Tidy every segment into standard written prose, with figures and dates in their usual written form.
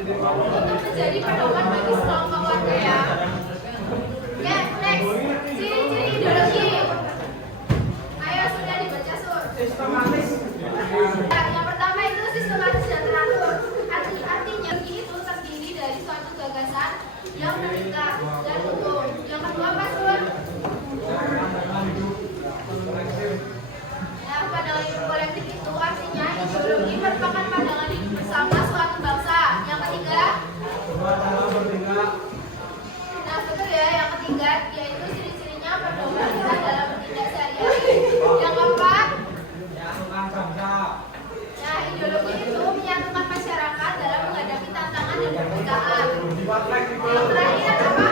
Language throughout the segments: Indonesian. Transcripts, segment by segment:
untuk menjadi pedoman bagi sekelompok warga ya. Oke, next. Ciri-ciri ideologi. Ayo sudah dibaca Sur. Sistematis. Yang pertama itu sistematis dan teratur. Artinya itu terdiri dari suatu gagasan yang mengikat dan utuh. Yang kedua apa Sur? Nah, pandangan kolektif itu artinya ideologi merupakan pandangan hidup bersama suatu bangsa. Yang ketiga, nah betul ya, yang ketiga yaitu ciri-cirinya pedoman kita dalam bertindak sehari-hari. Yang keempat, nah ideologi itu menyatukan masyarakat dalam menghadapi tantangan dan perbedaan. Yang terakhir apa?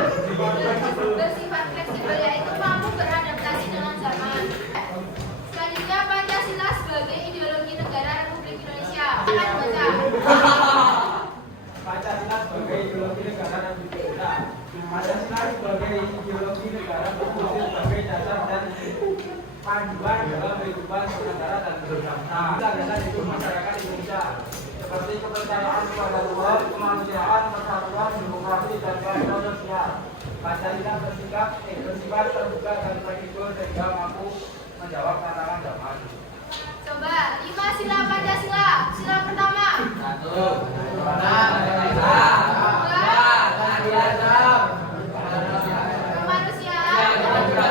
Bersifat fleksibel, yaitu mampu beradaptasi dengan zaman. Selanjutnya Pancasila sebagai ideologi negara Republik Indonesia. Akan baca. Pancasila sebagai ideologi negara Republik Indonesia. Pancasila sebagai ideologi negara berfungsi sebagai dasar dan panduan dalam kehidupan bernegara dan berbangsa. Landasan hidup masyarakat Indonesia seperti kepercayaan kepada Tuhan, kemanusiaan, persatuan, demokrasi, dan keadilan sosial. Pancasila bersifat terbuka dan fleksibel sehingga mampu menjawab tantangan zaman. Coba 5 sila Pancasila. Sila pertama. 1. Kemanusiaan. 4.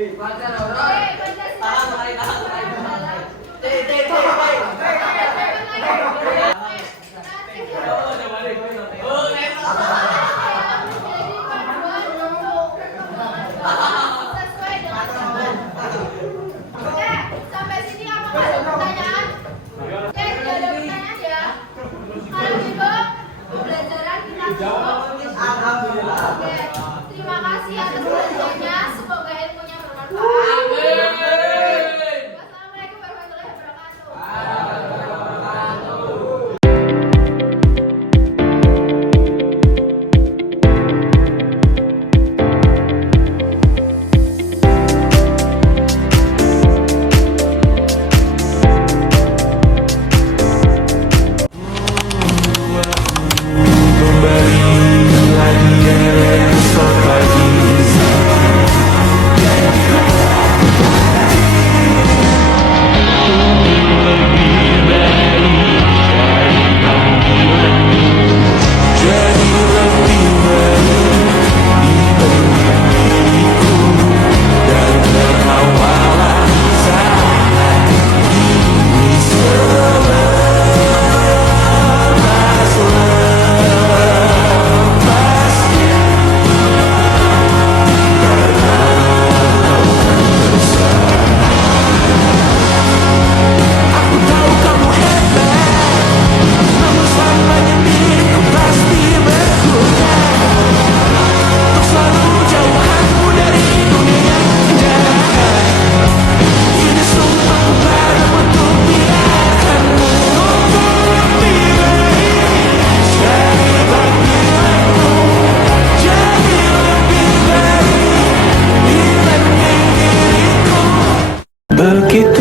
Pancasila sesuai dengan zaman. Oke, sampai sini apakah ada pertanyaan? Oke, sudah ada pertanyaan ya. Kalau gitu, pembelajaran kita cukup. Oke, terima kasih atas perhatiannya. Semoga ilmunya bermanfaat. Wassalamualaikum warahmatullahi wabarakatuh. Begitu